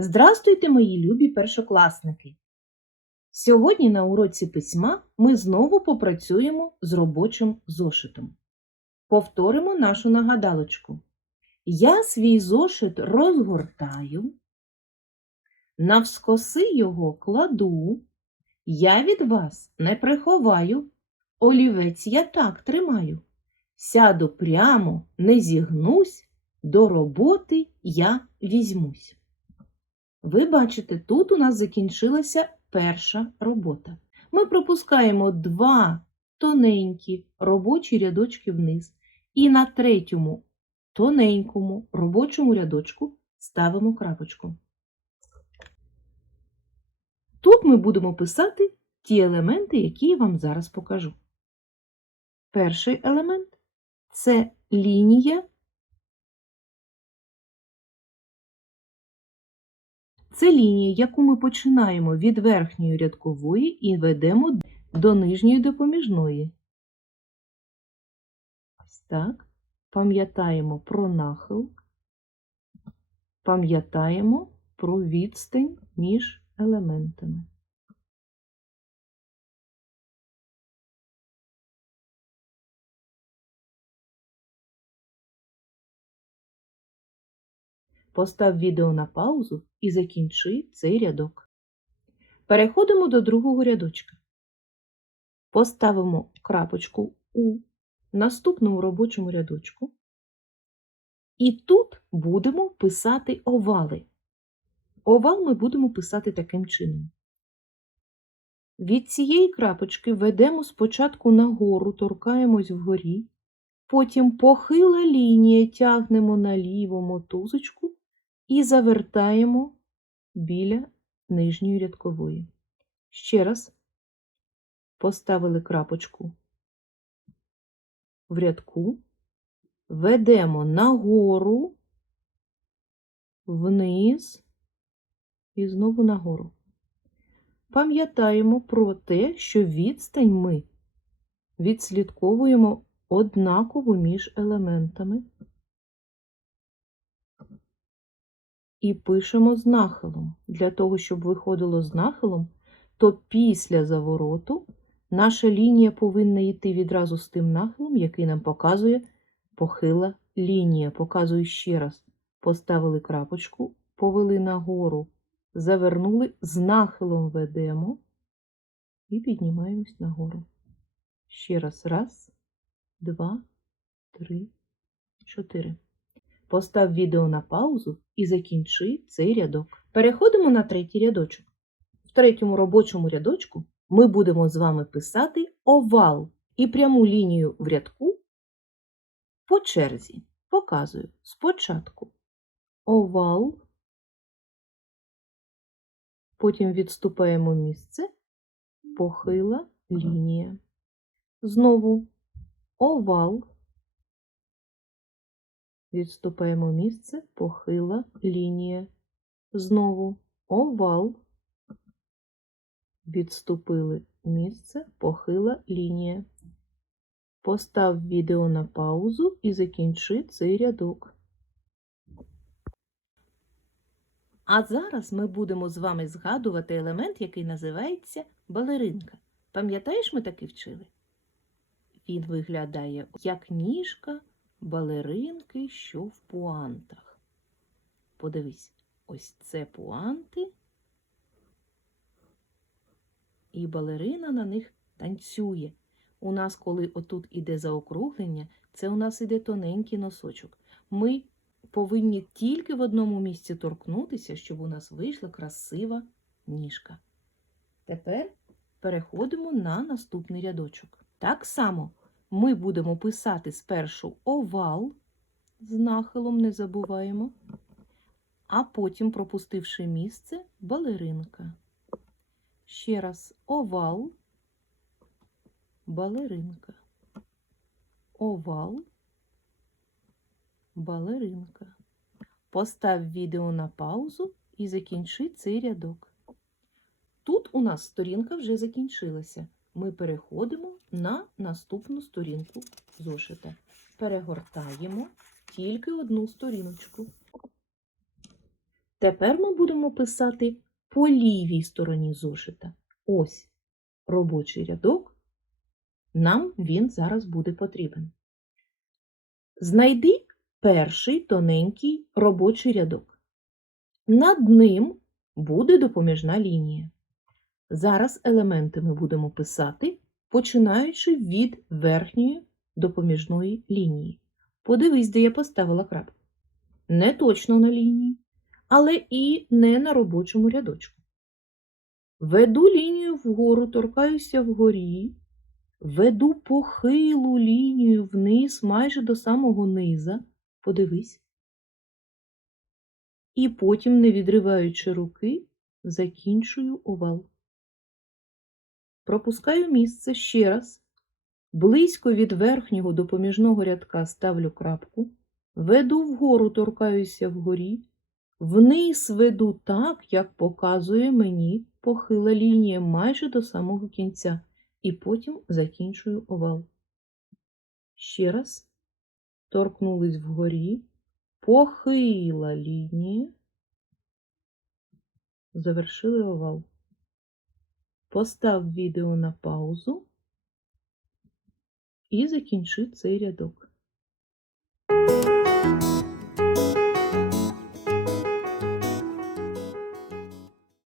Здрастуйте, мої любі першокласники! Сьогодні на уроці письма ми знову попрацюємо з робочим зошитом. Повторимо нашу нагадалочку. Я свій зошит розгортаю, навскоси його кладу, я від вас не приховаю, олівець я так тримаю. Сяду прямо, не зігнусь, до роботи я візьмусь. Ви бачите, тут у нас закінчилася перша робота. Ми пропускаємо два тоненькі робочі рядочки вниз. І на третьому тоненькому робочому рядочку ставимо крапочку. Тут ми будемо писати ті елементи, які я вам зараз покажу. Перший елемент це лінія Це лінія, яку ми починаємо від верхньої рядкової і ведемо до нижньої допоміжної. Ось так. Пам'ятаємо про нахил, пам'ятаємо про відстань між елементами. Постав відео на паузу і закінчи цей рядок. Переходимо до другого рядочка. Поставимо крапочку у наступному робочому рядочку. І тут будемо писати овали. Овал ми будемо писати таким чином. Від цієї крапочки ведемо спочатку нагору, торкаємось вгорі, потім похила лінія тягнемо на ліву мотузочку і завертаємо біля нижньої рядкової. Ще раз поставили крапочку в рядку, ведемо нагору, вниз і знову нагору. Пам'ятаємо про те, що відстань ми відслідковуємо однаково між елементами. І пишемо з нахилом. Для того, щоб виходило з нахилом, то після завороту наша лінія повинна йти відразу з тим нахилом, який нам показує похила лінія. Показую ще раз. Поставили крапочку, повели нагору, завернули, з нахилом ведемо і піднімаємось нагору. Ще раз. Раз, два, три, чотири. Постав відео на паузу і закінчи цей рядок. Переходимо на третій рядочок. В третьому робочому рядочку ми будемо з вами писати овал і пряму лінію в рядку по черзі. Показую спочатку овал, потім відступаємо місце, похила лінія. Знову овал відступаємо місце, похила лінія. Знову овал, відступили місце, похила лінія. Постав відео на паузу і закінчи цей рядок. А зараз ми будемо з вами згадувати елемент, який називається балеринка. Пам'ятаєш, ми таки вчили? Він виглядає як ніжка балеринки, що в пуантах. Подивись, ось це пуанти, і балерина на них танцює. У нас, коли отут іде заокруглення, це у нас іде тоненький носочок. Ми повинні тільки в одному місці торкнутися, щоб у нас вийшла красива ніжка. Тепер переходимо на наступний рядочок. Так само ми будемо писати спершу овал з нахилом, не забуваємо, а потім, пропустивши місце, балеринка. Ще раз овал, балеринка. Овал, балеринка. Постав відео на паузу і закінчи цей рядок. Тут у нас сторінка вже закінчилася ми переходимо на наступну сторінку зошита. Перегортаємо тільки одну сторіночку. Тепер ми будемо писати по лівій стороні зошита. Ось робочий рядок. Нам він зараз буде потрібен. Знайди перший тоненький робочий рядок. Над ним буде допоміжна лінія. Зараз елементи ми будемо писати, починаючи від верхньої допоміжної лінії. Подивись, де я поставила крапку. Не точно на лінії, але і не на робочому рядочку. Веду лінію вгору, торкаюся вгорі, веду похилу лінію вниз майже до самого низа. Подивись. І потім, не відриваючи руки, закінчую овал. Пропускаю місце ще раз. Близько від верхнього допоміжного рядка ставлю крапку, веду вгору, торкаюся вгорі, вниз веду так, як показує мені похила лінія майже до самого кінця, і потім закінчую овал. Ще раз торкнулись вгорі, похила лінія, завершили овал. Постав відео на паузу і закінчи цей рядок.